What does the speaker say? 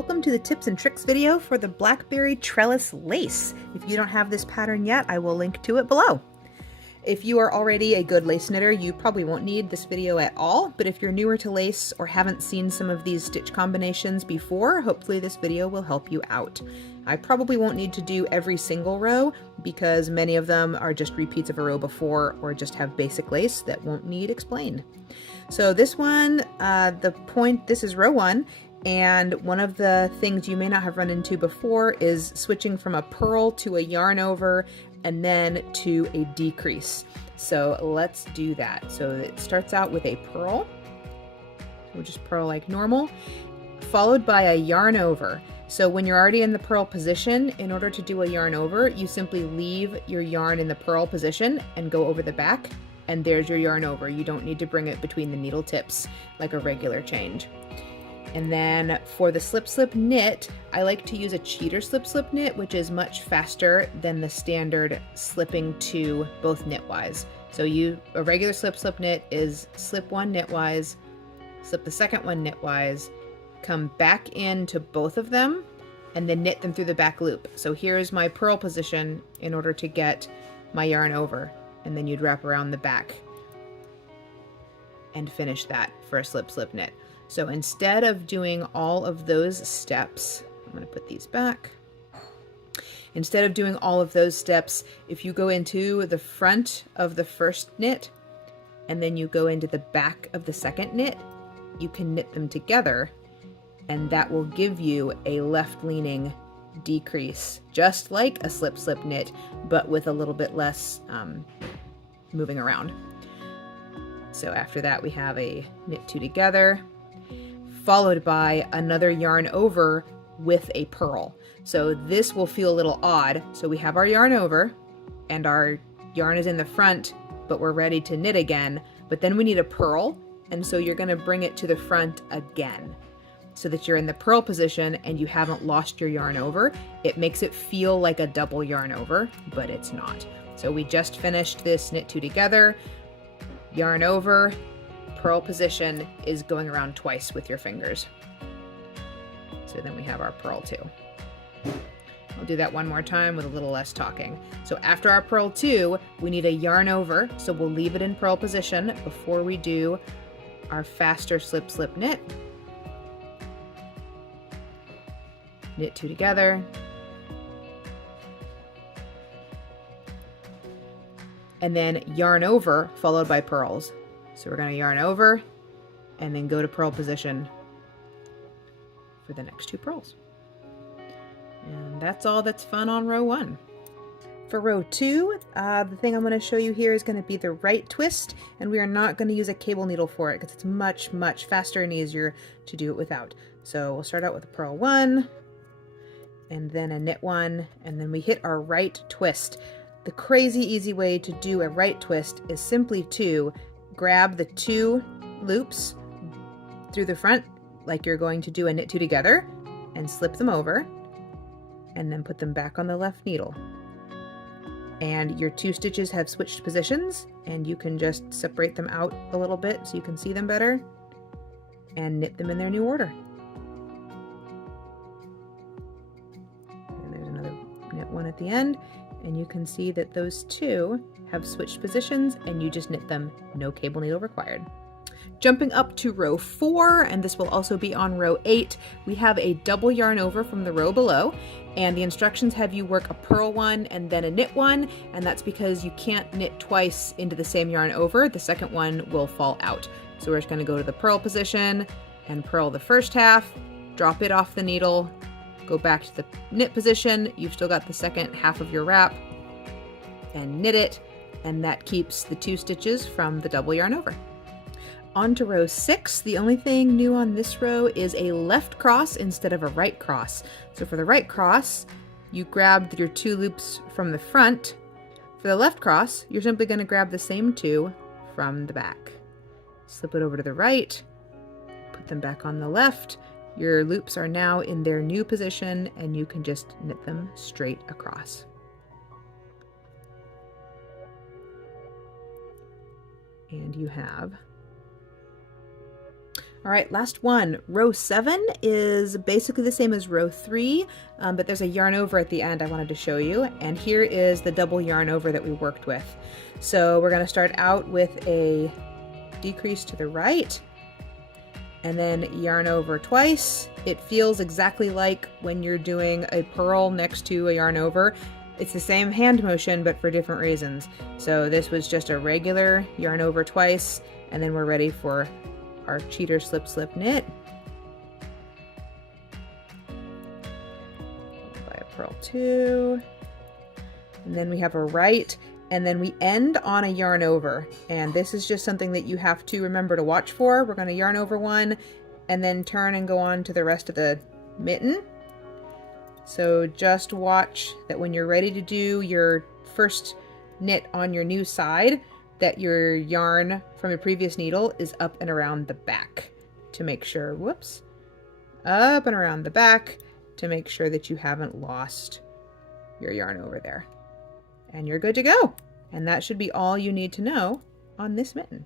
Welcome to the tips and tricks video for the Blackberry Trellis lace. If you don't have this pattern yet, I will link to it below. If you are already a good lace knitter, you probably won't need this video at all, but if you're newer to lace or haven't seen some of these stitch combinations before, hopefully this video will help you out. I probably won't need to do every single row because many of them are just repeats of a row before or just have basic lace that won't need explained. So this one, this is row 1, and one of the things you may not have run into before is switching from a purl to a yarn over and then to a decrease. So let's do that. So it starts out with a purl. We'll just purl like normal, followed by a yarn over. So when you're already in the purl position, in order to do a yarn over, you simply leave your yarn in the purl position and go over the back, and there's your yarn over. You don't need to bring it between the needle tips like a regular change. And then for the slip knit, I like to use a cheater slip knit, which is much faster than the standard slipping to both knitwise. So a regular slip knit is slip one knitwise, slip the second one knitwise, come back into both of them, and then knit them through the back loop. So here's my purl position in order to get my yarn over, and then you'd wrap around the back and finish that for a slip knit. So instead of doing all of those steps, I'm going to put these back. Instead of doing all of those steps, if you go into the front of the first knit and then you go into the back of the second knit, you can knit them together, and that will give you a left-leaning decrease, just like a slip knit, but with a little bit less moving around. So after that, we have a knit two together, followed by another yarn over with a purl. So this will feel a little odd. So we have our yarn over and our yarn is in the front, but we're ready to knit again, but then we need a purl. And so you're gonna bring it to the front again so that you're in the purl position and you haven't lost your yarn over. It makes it feel like a double yarn over, but it's not. So we just finished this knit two together, yarn over, purl position is going around twice with your fingers. So then we have our purl two. I'll do that one more time with a little less talking. So after our purl two, we need a yarn over. So we'll leave it in purl position before we do our faster slip knit. Knit two together. And then yarn over followed by purls. So we're going to yarn over and then go to purl position for the next two purls. And that's all that's fun on row 1. For row 2, the thing I'm going to show you here is going to be the right twist, and we are not going to use a cable needle for it because it's much faster and easier to do it without. So we'll start out with a purl 1 and then a knit 1, and then we hit our right twist. The crazy easy way to do a right twist is simply to grab the two loops through the front like you're going to do a knit two together and slip them over and then put them back on the left needle. And your two stitches have switched positions, and you can just separate them out a little bit so you can see them better and knit them in their new order. And there's another knit one at the end, and you can see that those two have switched positions and you just knit them, no cable needle required. Jumping up to row 4, and this will also be on row 8, we have a double yarn over from the row below, and the instructions have you work a purl 1 and then a knit 1, and that's because you can't knit twice into the same yarn over. The second one will fall out. So we're just going to go to the purl position and purl the first half, drop it off the needle, go back to the knit position. You've still got the second half of your wrap, and knit it, and that keeps the two stitches from the double yarn over. On to row 6. The only thing new on this row is a left cross instead of a right cross. So for the right cross, you grabbed your two loops from the front. For the left cross, you're simply going to grab the same two from the back. Slip it over to the right, put them back on the left. Your loops are now in their new position, and you can just knit them straight across. And you have All right, last one. Row 7 is basically the same as row 3, but there's a yarn over at the end I wanted to show you. And here is the double yarn over that we worked with. So we're going to start out with a decrease to the right, and then yarn over twice. It feels exactly like when you're doing a purl next to a yarn over. It's the same hand motion, but for different reasons. So this was just a regular yarn over twice, and then we're ready for our cheater slip slip knit. By a purl 2, and then we have a right, and then we end on a yarn over, and this is just something that you have to remember to watch for. We're going to yarn over one and then turn and go on to the rest of the mitten. So just watch that when you're ready to do your first knit on your new side, that your yarn from your previous needle is up and around the back to make sure, whoops, up and around the back to make sure that you haven't lost your yarn over there. And you're good to go. And that should be all you need to know on this mitten.